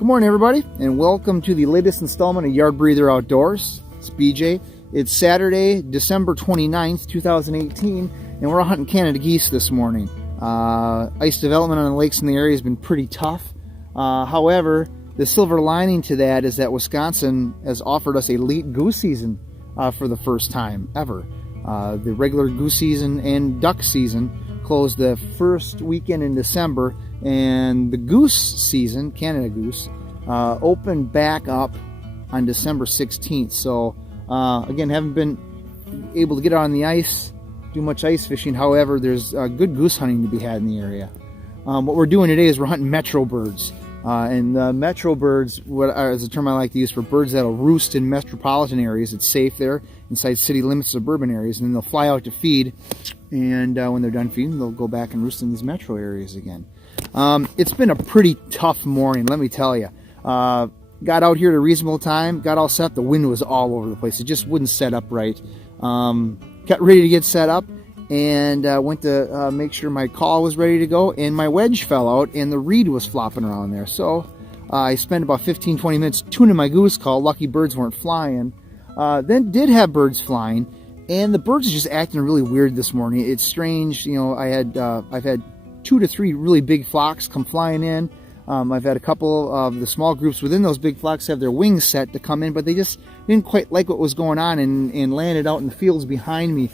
Good morning, everybody, and welcome to the latest installment of Yardbreather Outdoors. It's BJ. It's Saturday, December 29th, 2018, and we're hunting Canada geese this morning. Ice development on the lakes in the area has been pretty tough. However, the silver lining to that is that Wisconsin has offered us a late goose season for the first time ever. The regular goose season and duck season closed the first weekend in December, and the goose season, Canada goose, opened back up on December 16th. So again, haven't been able to get out on the ice, do much ice fishing. However, there's good goose hunting to be had in the area. What we're doing today is we're hunting metro birds. And metro birds is a term I like to use for birds that'll roost in metropolitan areas. It's safe there inside city limits, suburban areas, and then they'll fly out to feed. And when they're done feeding, they'll go back and roost in these metro areas again. It's been a pretty tough morning, let me tell you. Got out here at a reasonable time, got all set. The wind was all over the place. It just wouldn't set up right. Got ready to get set up and went to make sure my call was ready to go, and my wedge fell out and the reed was flopping around there. So I spent about 15-20 minutes tuning my goose call. Lucky birds weren't flying. Then did have birds flying, and the birds are just acting really weird this morning. It's strange. You know, I've had 2 to 3 really big flocks come flying in. I've had a couple of the small groups within those big flocks have their wings set to come in, but they just didn't quite like what was going on and landed out in the fields behind me.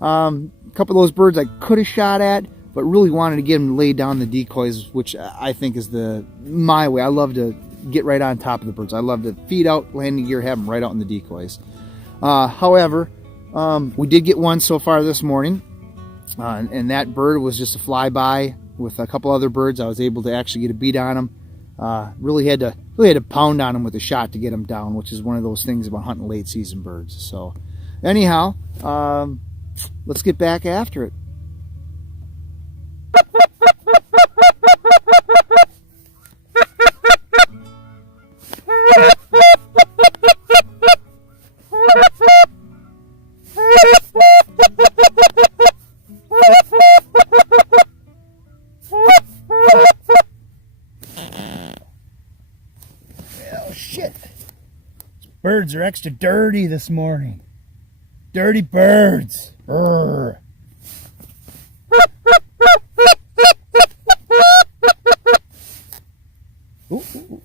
A couple of those birds I could have shot at, but really wanted to get them to lay down the decoys, which I think is my way. I love to get right on top of the birds. I love to feed out, landing gear, have them right out in the decoys. However, we did get one so far this morning, and that bird was just a flyby with a couple other birds. I was able to actually get a beat on them. Really had to pound on them with a shot to get them down, which is one of those things about hunting late season birds. So anyhow, let's get back after it. Oh shit. Birds are extra dirty this morning. Dirty birds. Brr. Ooh, ooh, ooh.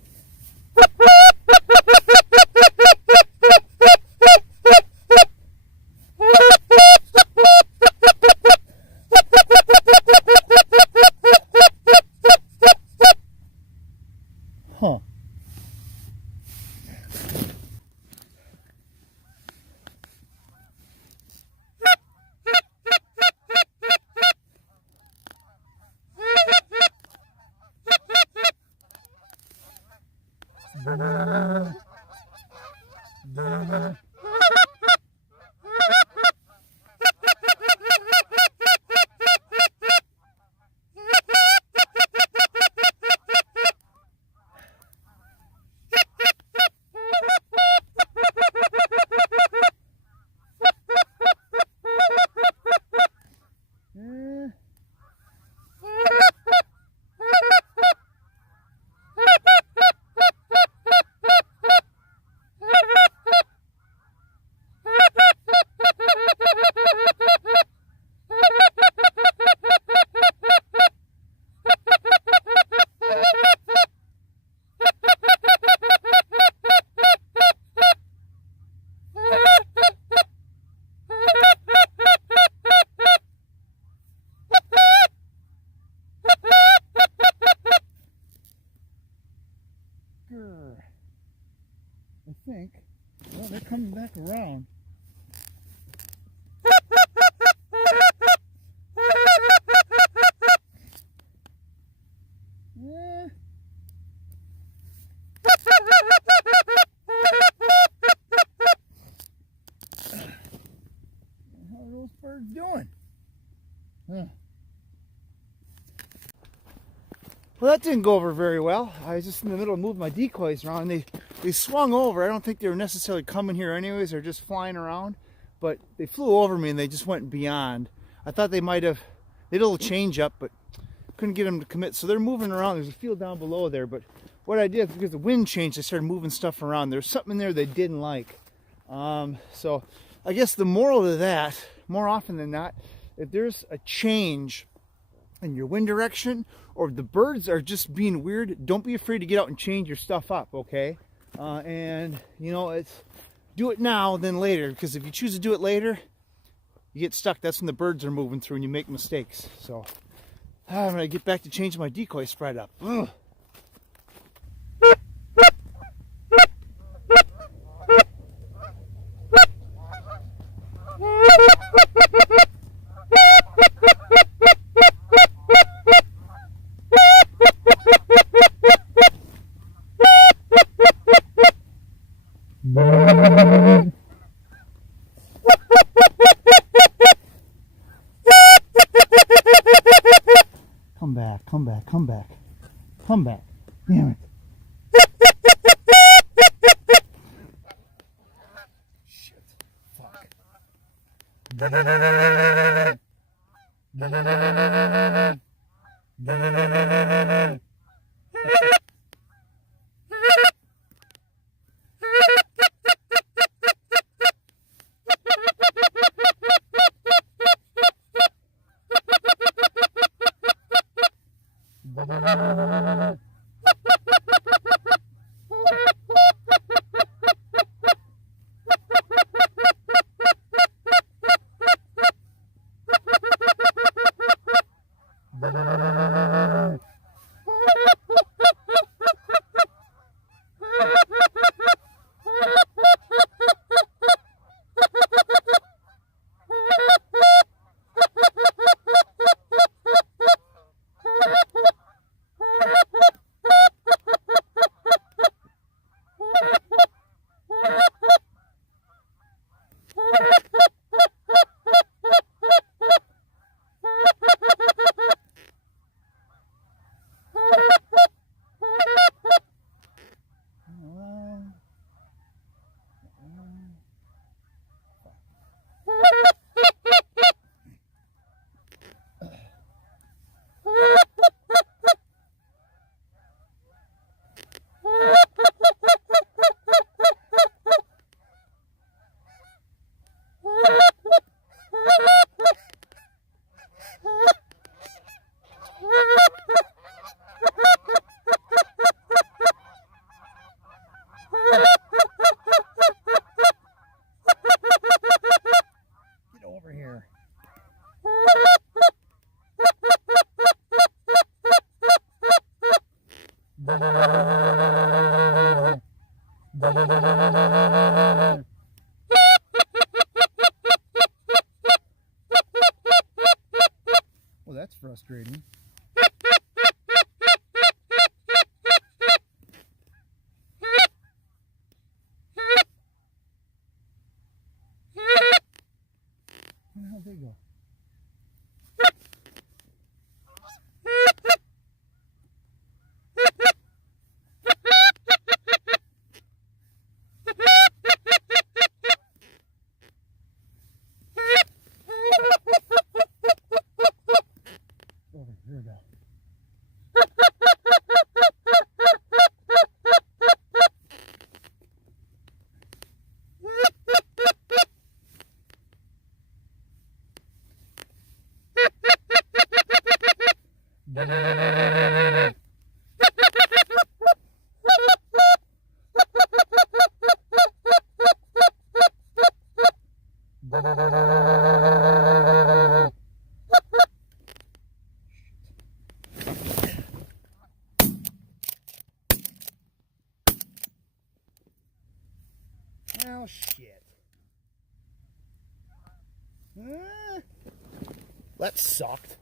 Huh. I think. Well, they're coming back around. Yeah. How are those birds doing? Huh. Well, that didn't go over very well. I was just in the middle of moving my decoys around, and they swung over. I don't think they were necessarily coming here anyways. They're just flying around. But they flew over me, and they just went beyond. I thought they might have, they did a little change up, but couldn't get them to commit. So they're moving around. There's a field down below there, but what I did, because the wind changed, I started moving stuff around. There's something in there they didn't like. So I guess the moral of that, more often than not, if there's a change in your wind direction, or the birds are just being weird, don't be afraid to get out and change your stuff up, okay? And you know, it's do it now than later, because if you choose to do it later, you get stuck. That's when the birds are moving through and you make mistakes. So I'm gonna get back to changing my decoy spread up. Ugh. Come back, come back, come back, come back. Damn it. Shit. Fuck. Get over here. Well, that's frustrating. Where the hell did they go? Over here we go. Oh shit. That sucked.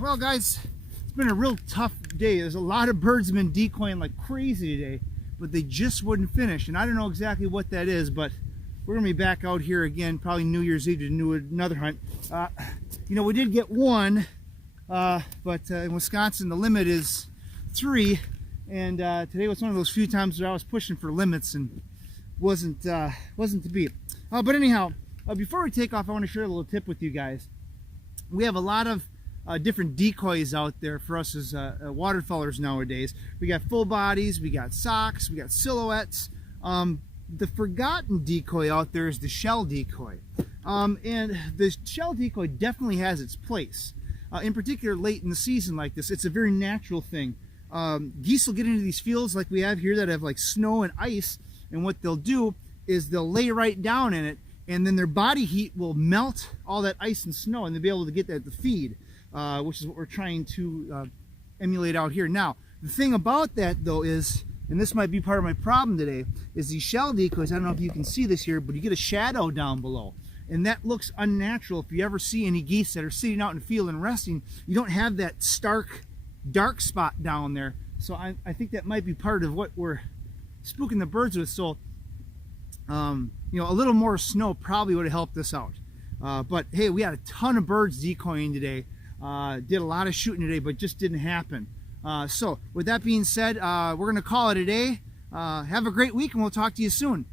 Well guys, it's been a real tough day. There's a lot of birds have been decoying like crazy today, but they just wouldn't finish. And I don't know exactly what that is, but we're gonna be back out here again, probably New Year's Eve to do another hunt. You know, we did get one, but in Wisconsin the limit is 3. And today was one of those few times where I was pushing for limits and wasn't to beat. But anyhow, before we take off, I want to share a little tip with you guys. We have a lot of different decoys out there for us as waterfowlers nowadays. We got full bodies, we got socks, we got silhouettes. The forgotten decoy out there is the shell decoy. And the shell decoy definitely has its place. In particular, late in the season like this, it's a very natural thing. Geese will get into these fields like we have here that have like snow and ice, and what they'll do is they'll lay right down in it, and then their body heat will melt all that ice and snow, and they'll be able to get that to feed, which is what we're trying to emulate out here. Now, the thing about that though is, and this might be part of my problem today, is these shell decoys, I don't know if you can see this here, but you get a shadow down below. And that looks unnatural. If you ever see any geese that are sitting out in the field and resting, you don't have that stark dark spot down there. So I think that might be part of what we're spooking the birds with. So, you know, a little more snow probably would have helped us out. But hey, we had a ton of birds decoying today. Did a lot of shooting today, but just didn't happen. So with that being said, we're going to call it a day. Have a great week, and we'll talk to you soon.